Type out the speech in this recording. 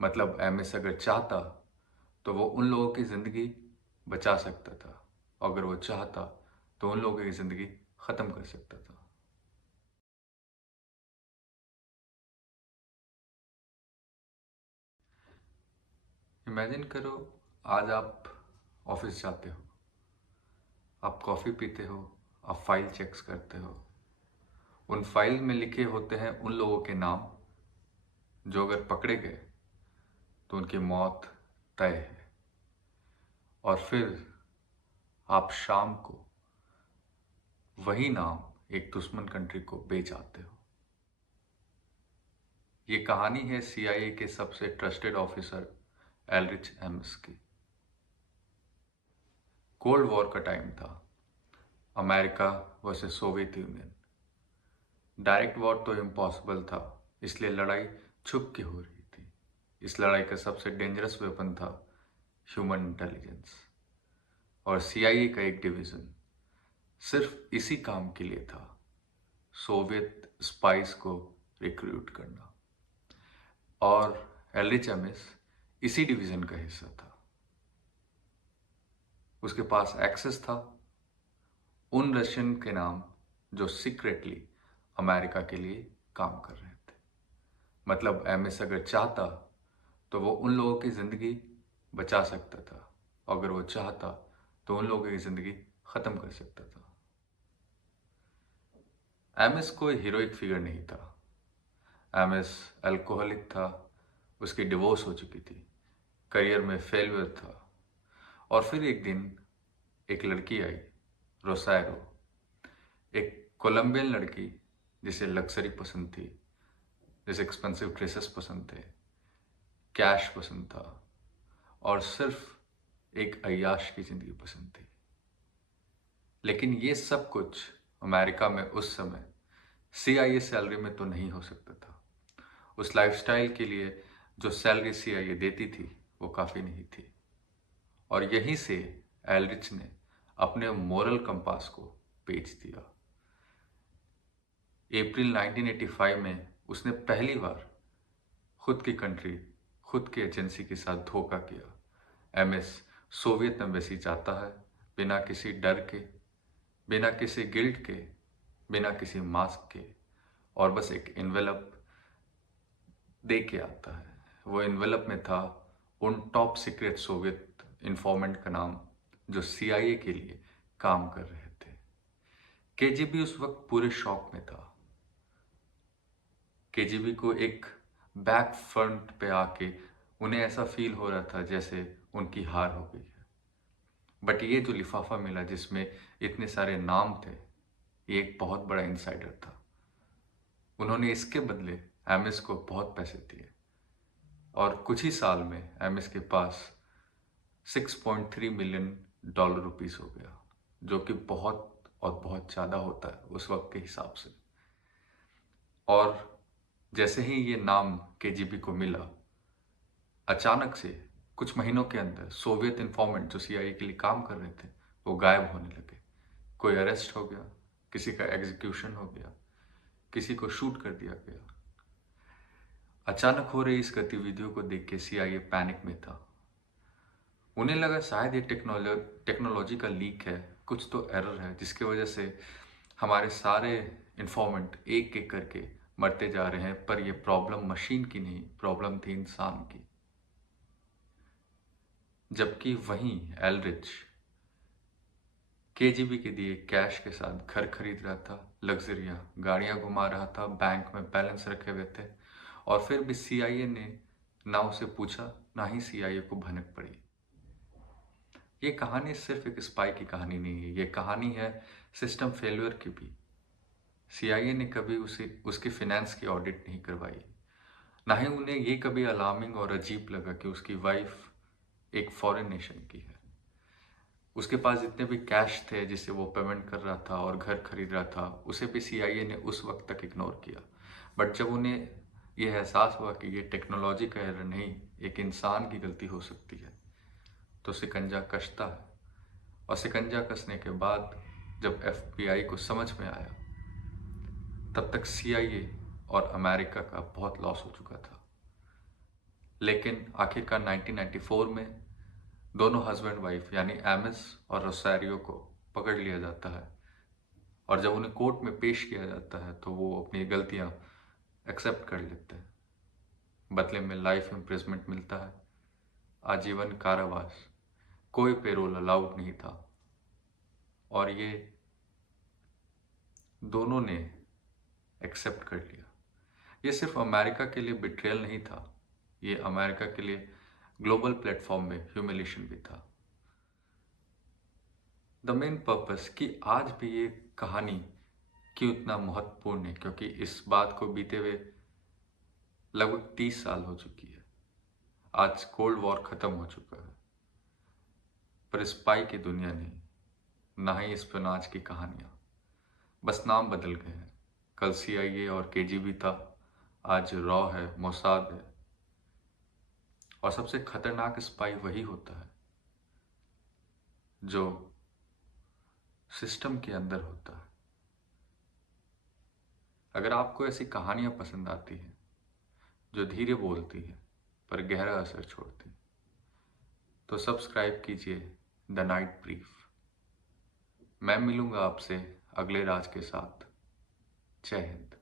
मतलब एमएस अगर चाहता तो वो उन लोगों की ज़िंदगी बचा सकता था। अगर वो चाहता तो उन लोगों की ज़िंदगी ख़त्म कर सकता था। इमेजिन करो, आज आप ऑफिस जाते हो, आप कॉफ़ी पीते हो, आप फाइल चेक्स करते हो। उन फाइल में लिखे होते हैं उन लोगों के नाम जो अगर पकड़े गए तो उनकी मौत तय है। और फिर आप शाम को वही नाम एक दुश्मन कंट्री को बेच आते हो। ये कहानी है सीआईए के सबसे ट्रस्टेड ऑफिसर एल्रिच एम्स की। कोल्ड वॉर का टाइम था, America versus Soviet union. Direct war तो इम्पॉसिबल था, इसलिए लड़ाई छुप के हो रही थी। इस लड़ाई का सबसे डेंजरस वेपन था ह्यूमन इंटेलिजेंस। और सीआईए का एक डिवीजन सिर्फ इसी काम के लिए था, सोवियत स्पाइस को रिक्रूट करना। और एल्रिच एमिस इसी डिवीजन का हिस्सा था। उसके पास एक्सेस था उन रशियन के नाम जो सीक्रेटली अमेरिका के लिए काम कर रहे थे। मतलब एमएस अगर चाहता तो वो उन लोगों की ज़िंदगी बचा सकता था। अगर वो चाहता तो उन लोगों की ज़िंदगी ख़त्म कर सकता था। एमएस कोई हीरोइक फिगर नहीं था। एमएस अल्कोहलिक था, उसकी डिवोर्स हो चुकी थी, करियर में फेलियर था। और फिर एक दिन एक लड़की आई, रोसैरो, एक कोलंबियन लड़की जिसे लग्जरी पसंद थी, जिसे एक्सपेंसिव ड्रेसेस पसंद थे, कैश पसंद था और सिर्फ एक अय्याश की ज़िंदगी पसंद थी। लेकिन ये सब कुछ अमेरिका में उस समय सीआईए सैलरी में तो नहीं हो सकता था। उस लाइफस्टाइल के लिए जो सैलरी सीआईए देती थी वो काफ़ी नहीं थी। और यहीं से एल्रिच ने अपने मोरल कंपास को बेच दिया। अप्रैल 1985 में उसने पहली बार खुद की कंट्री, खुद की एजेंसी के साथ धोखा किया। एमएस सोवियत एम्बेसी जाता है, बिना किसी डर के, बिना किसी गिल्ट के, बिना किसी मास्क के, और बस एक इन्वेलप दे के आता है। वो इन्वेलप में था उन टॉप सीक्रेट सोवियत इन्फॉर्मेंट का नाम जो सीआईए के लिए काम कर रहे थे। केजीबी उस वक्त पूरे शॉक में था। केजीबी को एक बैक फ्रंट पे आके उन्हें ऐसा फील हो रहा था जैसे उनकी हार हो गई है। बट ये जो लिफाफा मिला जिसमें इतने सारे नाम थे, ये एक बहुत बड़ा इनसाइडर था। उन्होंने इसके बदले एमएस को बहुत पैसे दिए और कुछ ही साल में एमएस के पास 6.3 मिलियन डॉलर रुपीस हो गया, जो कि बहुत और बहुत ज़्यादा होता है उस वक्त के हिसाब से। और जैसे ही ये नाम केजीबी को मिला, अचानक से कुछ महीनों के अंदर सोवियत इन्फॉर्मेंट जो सीआईए के लिए काम कर रहे थे वो गायब होने लगे। कोई अरेस्ट हो गया, किसी का एग्जीक्यूशन हो गया, किसी को शूट कर दिया गया। अचानक हो रही इस गतिविधियों को देख के सीआईए पैनिक में था। उन्हें लगा शायद ये टेक्नोलॉजी का लीक है, कुछ तो एरर है जिसकी वजह से हमारे सारे इन्फॉर्मेंट एक एक करके मरते जा रहे हैं। पर ये प्रॉब्लम मशीन की नहीं, प्रॉब्लम थी इंसान की। जबकि वहीं एल्रिच केजीबी के दिए कैश के साथ घर खरीद रहा था, लग्जरियां गाड़ियां घुमा रहा था, बैंक में बैलेंस रखे हुए थे। और फिर भी सीआईए ने ना उसे पूछा, ना ही सीआईए को भनक पड़ी। ये कहानी सिर्फ एक स्पाई की कहानी नहीं है, ये कहानी है सिस्टम फेलियर की भी। सीआईए ने कभी उसे उसके फाइनेंस की ऑडिट नहीं करवाई, ना ही उन्हें ये कभी अलार्मिंग और अजीब लगा कि उसकी वाइफ एक फॉरेन नेशन की है। उसके पास जितने भी कैश थे जिससे वो पेमेंट कर रहा था और घर खरीद रहा था, उसे भी सीआईए ने उस वक्त तक इग्नोर किया। बट जब उन्हें यह एहसास हुआ कि ये टेक्नोलॉजी का एरर नहीं, एक इंसान की गलती हो सकती है, तो शिकंजा कसता है। और शिकंजा कसने के बाद जब एफबीआई को समझ में आया, तब तक सीआईए और अमेरिका का बहुत लॉस हो चुका था। लेकिन आखिरकार 1994 में दोनों हस्बैंड वाइफ यानी एमिस और रोसारियो को पकड़ लिया जाता है, और जब उन्हें कोर्ट में पेश किया जाता है तो वो अपनी गलतियां एक्सेप्ट कर लेते हैं। बदले में लाइफ इम्प्रिजमेंट मिलता है, आजीवन कारावास, कोई पेरोल अलाउड नहीं था। और ये दोनों ने एक्सेप्ट कर लिया। ये सिर्फ अमेरिका के लिए बिट्रेयल नहीं था, ये अमेरिका के लिए ग्लोबल प्लेटफॉर्म में ह्यूमिलेशन भी था। द मेन पर्पस कि आज भी ये कहानी क्यों इतना महत्वपूर्ण है, क्योंकि इस बात को बीते हुए लगभग 30 साल हो चुकी है। आज कोल्ड वॉर खत्म हो चुका है, पर स्पाई की दुनिया नहीं, ना ही स्पियोनाज की कहानियां। बस नाम बदल गए हैं। कल CIA और KGB था, आज रॉ है, मोसाद है। और सबसे खतरनाक स्पाई वही होता है जो सिस्टम के अंदर होता है। अगर आपको ऐसी कहानियां पसंद आती हैं जो धीरे बोलती है पर गहरा असर छोड़ती, तो सब्सक्राइब कीजिए द नाइट ब्रीफ। मैं मिलूंगा आपसे अगले राज के साथ। जय हिंद।